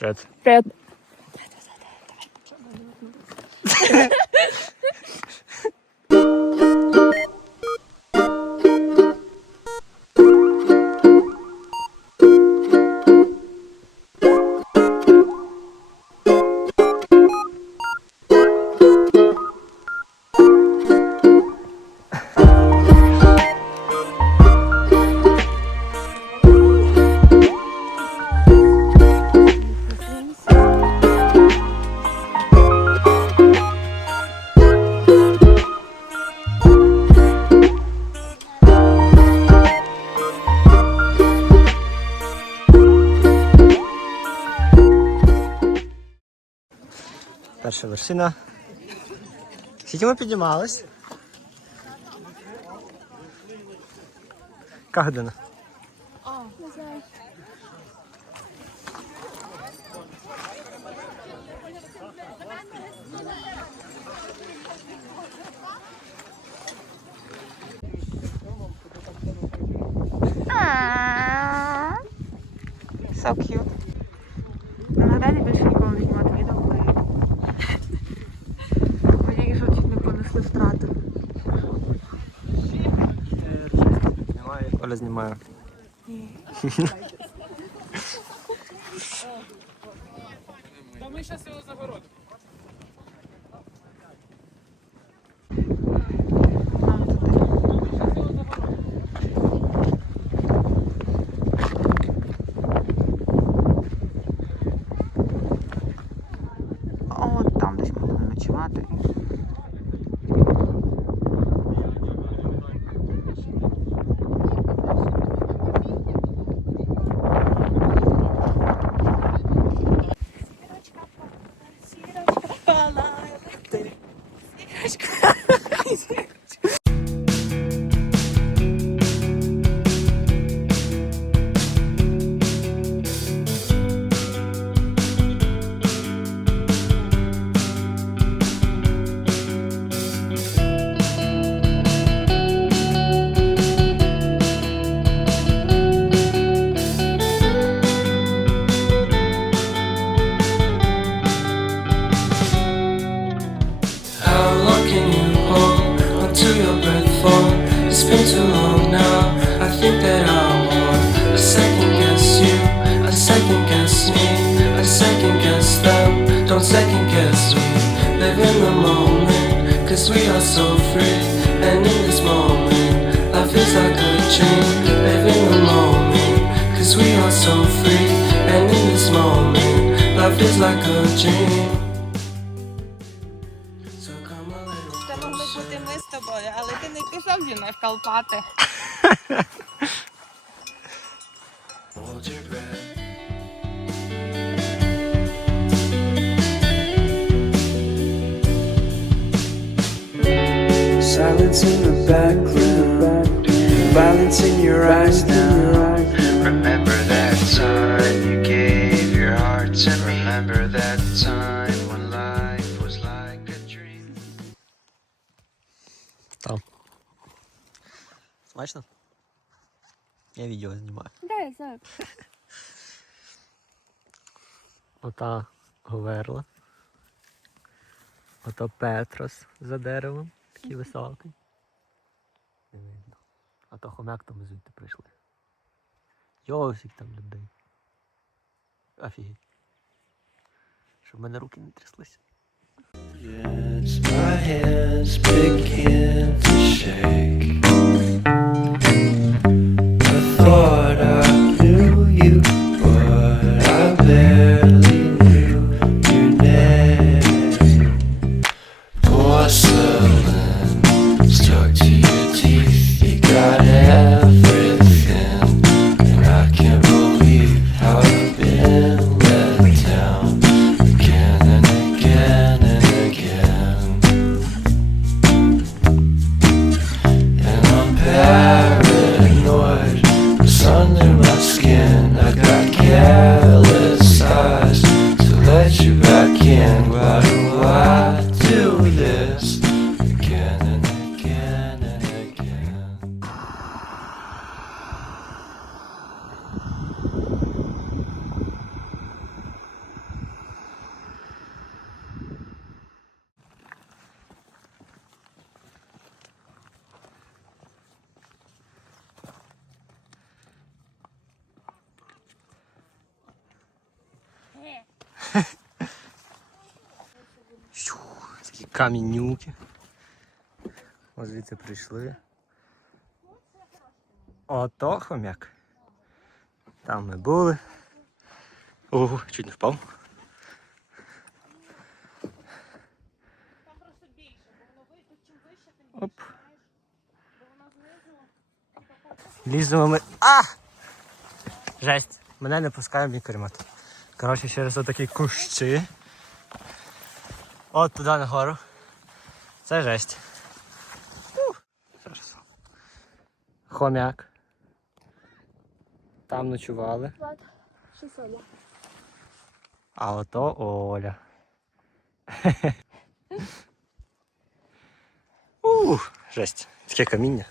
Привет. Привет. Перша вершина. Скільки ми піднімались? Яка година? So cute. Надалі більше ніколи не знімати відео, коли ми тільки що чуть не понесли втрату. Оля его От second guess me. Live in the moment, cause we are so free. And in this moment, life is like a dream. Live in the moment, cause we are so free. And in this moment, life is like a dream. So come a little Це могли closer. бути ми з тобою, але ти не пішов зі мною в Калпати. Silence in the background, violence in your eyes now. Remember that time you gave your heart to me. Remember that time when life was like a dream. Там. Смачно? Я відео знімаю. Да, я знаю. Ота Говерла. Ото Петрос за деревом. Такий високий. Не видно. А то хомяк там звідти прийшли. Йосик там людей. Офігеть. Щоб в мене руки не тряслися. Yes, my hands begin to shake. 手机。Такі камінюки. Ось звідси прийшли. Ото хомяк. Там ми були. Ого, чуть не впав. Оп. Ліземо ми. А! Жесть. Мене не пускає мій кермат. Коротше, через отакі кущі. От туди нагору. Це жесть. Хомяк. Там ночували. А ото Оля. Ух, жесть. Таке каміння.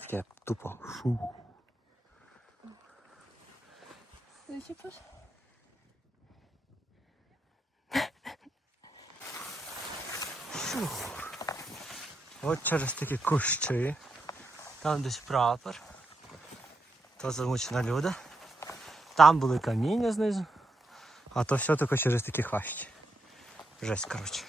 Таке тупо. Фу. От через такі кущі. Там десь прапор. То замучена люда. Там були каміння знизу. А то все тільки через такі хащі. Жесть, коротше.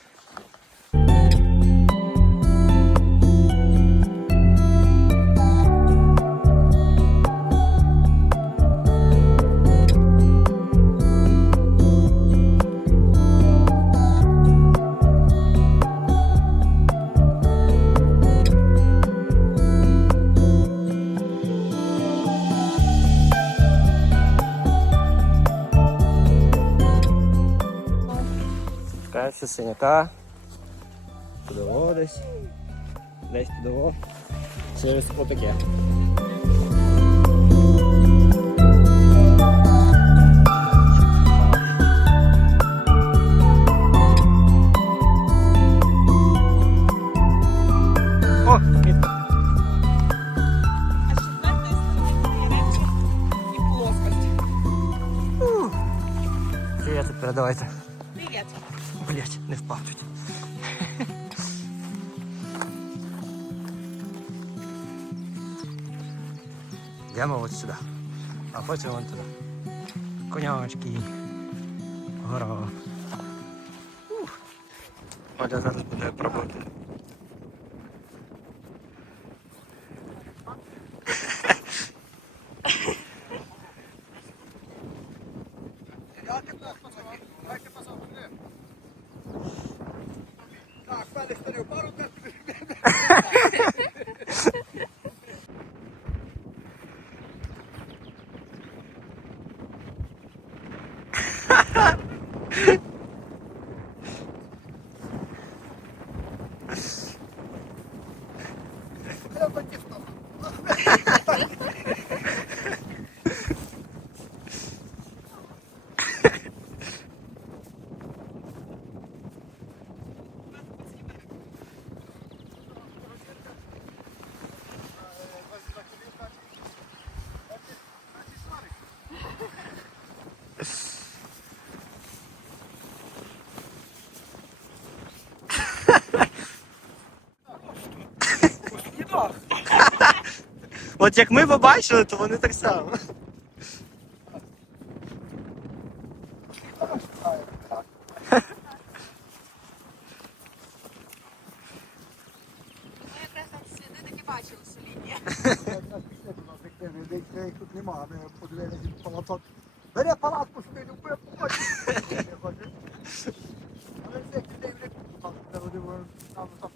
Синяка. Туди десь. Десь туди. Через отаке. Потім вон туди. Конячки. Гора. Оля зараз буде пробувати. Yes. От як ми побачили, то вони так само. Ми якраз там сліди таки бачили солідні. Тут нема, ми подивилися палаток. Бере палатку собі, ну куди хочеш. Але всіх дітей вже там, де вони були, там, там.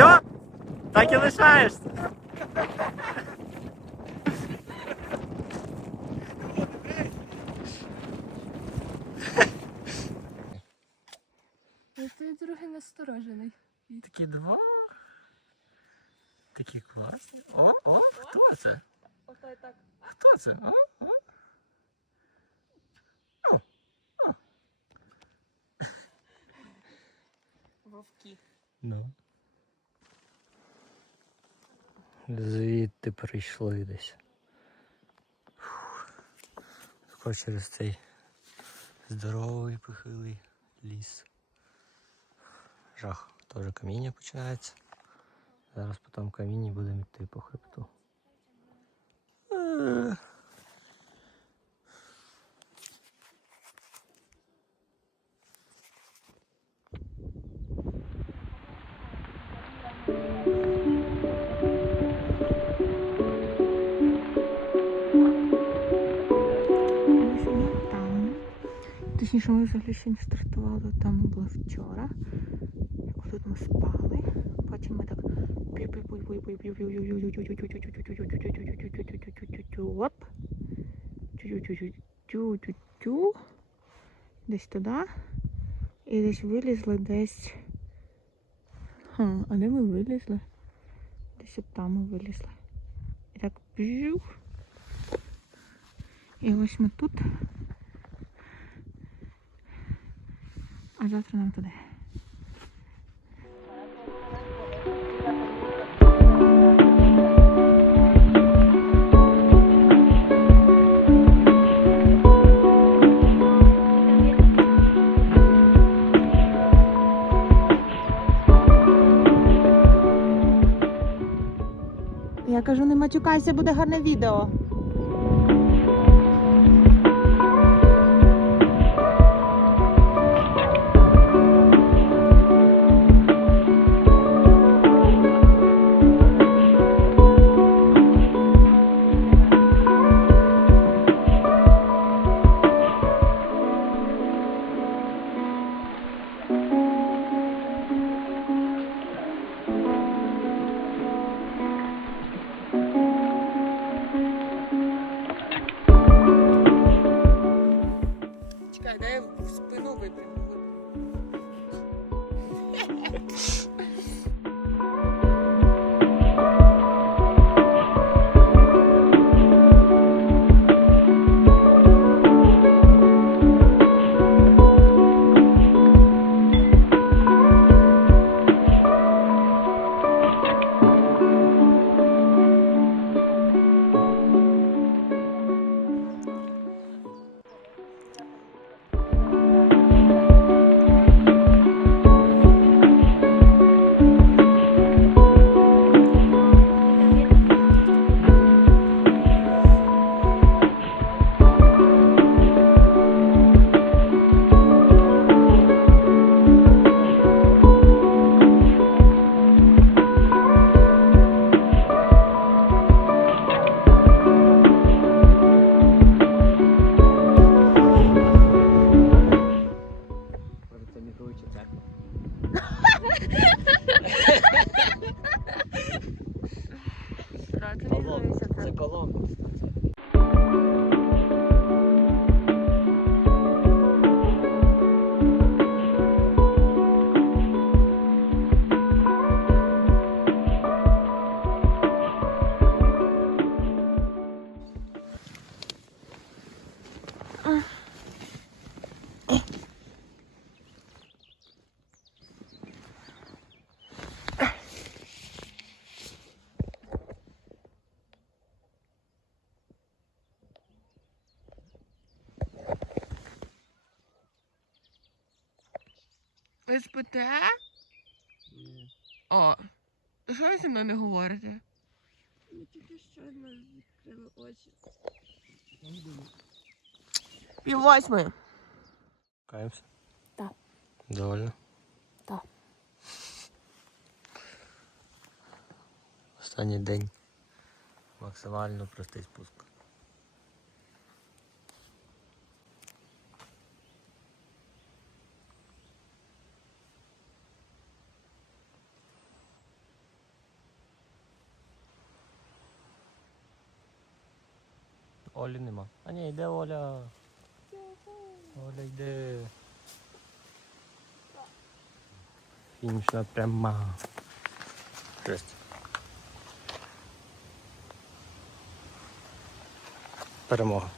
Все? Так і лишаєшся. Ти трохи насторожений. Такі два. Такі класні. О, о, хто це? Отой так Хто це? О, о. вовки. Ну. Звідти прийшли десь. Також через цей здоровий похилий ліс. Жах. Теж каміння починається. Зараз по тому камінні будемо йти по хребту. Точніше, ми взагалі ще не стартували, там ми були вчора. Отут ми спали. Потім ми так. Десь туди. І десь вилізли десь. Хм, а де ми вилізли? Десь от там ми вилізли. І так бжух. І ось ми тут. А завтра нам туди. Я кажу, не матюкайся, буде гарне відео. Ви спите? О, то що ви зі мною не говорите? Ми тільки щойно відкрили очі. Пів восьми. Каємося? Так. Довольно? Так. Останній день. Максимально простий спуск. Олі нема. А ні, йде Оля. Оля йде. Фінішна пряма. Шесть. Перемога.